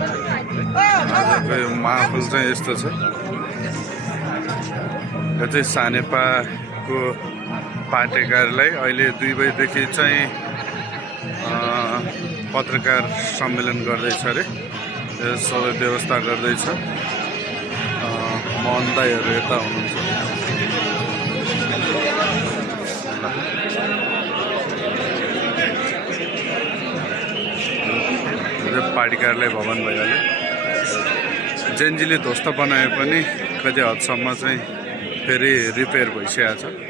आजको यो माहौल चाहिँ यस्तो छ। यो चाहिँ सानेपाको पार्टी कार्यालय अहिले 2 बजेदेखि चाहिँ पत्रकार सम्मेलन गर्दैछ अरे। यो सबै व्यवस्था गर्दैछ। मोहन दाईहरू यता हुनुहुन्छ। पार्टी कार्यालय भवन भइहाल्यो। जेएनजीले ध्वस्त बनाए पनि कति हदसम्म चाहिँ फेरि रिपेयर भइसकेको छ।